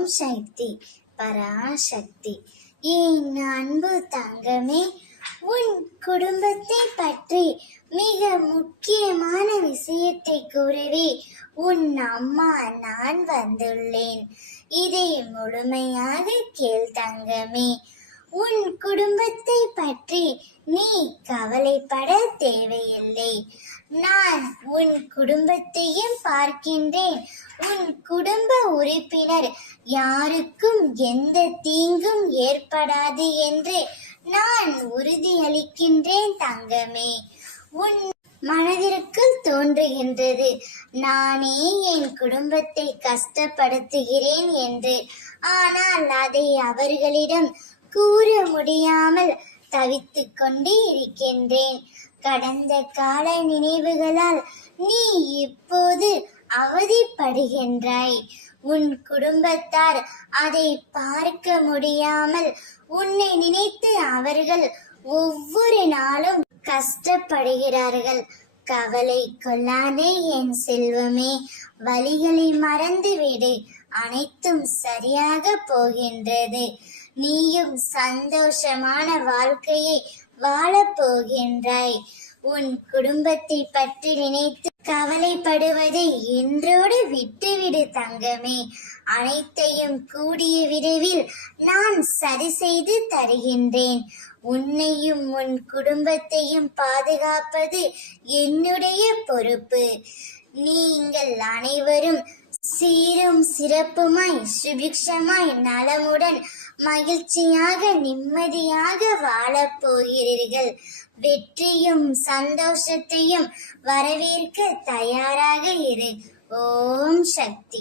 ஓம் சக்தி பராசக்தி. என் அன்பு தங்கமே, உன் குடும்பத்தை பற்றி மிக முக்கியமான விஷயத்தை கூறவே உன் அம்மா நான் வந்துள்ளேன். இதை முழுமையாக கேள் தங்கமே. உன் குடும்பத்தை பற்றி நீ கவலைப்பட தேவையில்லை. நான் உன் குடும்பத்தையும் பார்க்கின்றேன். உன் குடும்ப உறுப்பினர் யாருக்கும் எந்த தீங்கும் ஏற்படாது என்று நான் உறுதியளிக்கின்றேன் தங்கமே. உன் மனதிற்குள் தோன்றுகின்றது, நானே என் குடும்பத்தை கஷ்டப்படுத்துகிறேன் என்று. ஆனால் அதை அவர்களிடம் கூற முடியாமல் தவித்துக் கொண்டே இருக்கின்றேன். கடந்த கால நினைவுகளால் நீ இப்போது அவதிப்படுகின்றாய். உன் குடும்பத்தார் அதை பார்க்க முடியாமல் உன்னை நினைத்து அவர்கள் ஒவ்வொரு நாளும் கஷ்டப்படுகிறார்கள். கவலை கொள்ளாதே என் செல்வமே, வலிகளை மறந்துவிடு, அனைத்தும் சரியாக போகின்றது. நீயும் சந்தோஷமான வாழ்க்கையை வாழப் போகின்றாய். உன் குடும்பத்தை பற்றி நினைத்து கவலைப்படுவதை என்றோடு விட்டுவிடு தங்கமே. அனைத்தையும் கூடிய விரைவில் நான் சரி செய்து தருகின்றேன். உன்னையும் உன் குடும்பத்தையும் பாதுகாப்பது என்னுடைய பொறுப்பு. நீங்கள் அனைவரும் சீரும் சிறப்புமாய் சுபிக்ஷமாய் நலமுடன் மகிழ்ச்சியாக நிம்மதியாக வாழப் போகிறீர்கள். வெற்றியும் சந்தோஷத்தையும் வரவேற்க தயாராக இரு. ஓம் சக்தி.